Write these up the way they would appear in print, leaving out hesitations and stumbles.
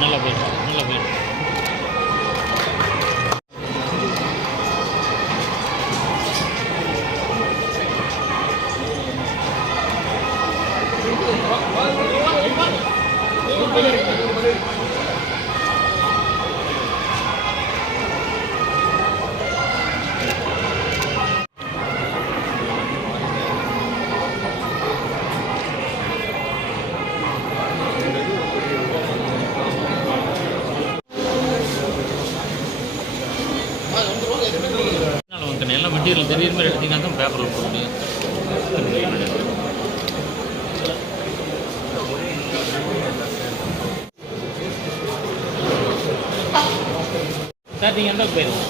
நல்லா போயிடும். எல்லாம் மெட்டீரியல் தெரியுற மாதிரி எடுத்தீங்கன்னா தான் பேப்பரில் போட்டு சார் நீங்கள் எந்த போயிடும்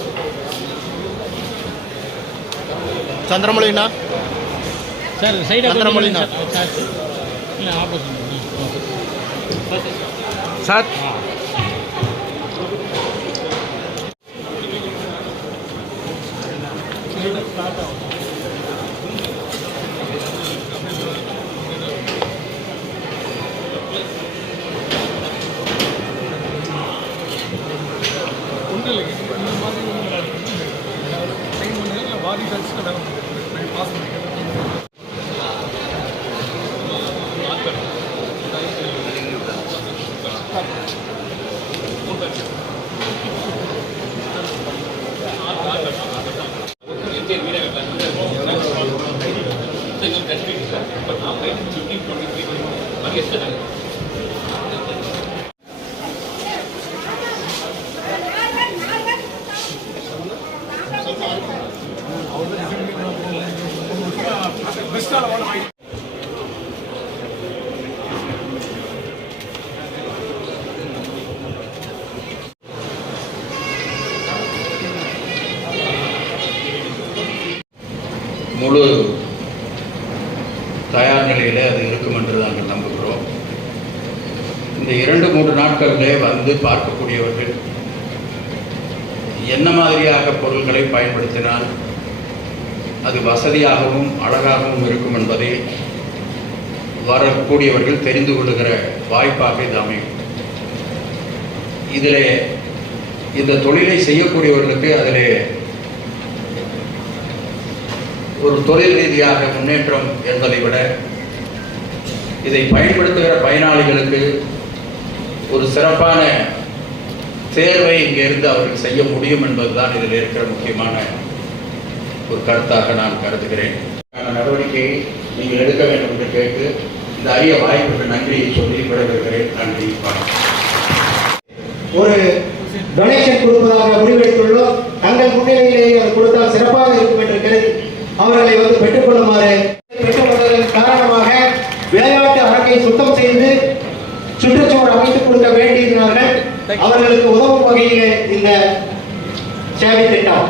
சந்திரமொழிண்ணா சார் சைடாக சந்திரமொழிண்ணா சார் இல்லை ஆப்போசிட் சார் முழு தயார் நிலையில் அது இருக்கும் என்று நாங்கள் நம்புகிறோம். இந்த 2-3 நாட்களிலே வந்து பார்க்கக்கூடியவர்கள் என்ன மாதிரியாக பொருட்களை பயன்படுத்தினால் அது வசதியாகவும் அழகாகவும் இருக்கும் என்பதை வரக்கூடியவர்கள் தெரிந்து கொள்ளுகிற வாய்ப்பாக இது அமையும். இதில் இந்த தொழிலை செய்யக்கூடியவர்களுக்கு அதில் ஒரு தொழில் ரீதியாக முன்னேற்றம் என்பதை விட இதை பயன்படுத்துகிற பயனாளிகளுக்கு ஒரு சிறப்பான தேர்வை இங்கிருந்து அவர்கள் செய்ய முடியும் என்பதுதான் இதில் இருக்கிற முக்கியமான ஒரு கருத்தாக நான் கருதுகிறேன். நடவடிக்கையை நீங்கள் எடுக்க வேண்டும் என்று கேட்டு இந்த அரிய வாய்ப்புக்கு நன்றியை சொல்லி விடைபெறுகிறேன். நன்றி. ஒரு டொனேஷன் கொடுப்பதாக முடிவெடுத்துள்ளோம். தங்கள் முன்னிலையிலேயே அது கொடுத்தால் சிறப்பாக இருக்கும் என்று கருதி அவர்களை வந்து பெற்றுக்கொள்ளுமாறு பெற்றுக்கொண்டதன் காரணமாக விளையாட்டு அரங்கை சுத்தம் செய்து சுற்றுச்சுவர் அமைத்துக் கொடுக்க வேண்டியிருந்தார்கள். அவர்களுக்கு உதவும் வகையில் இந்த சேவை திட்டம்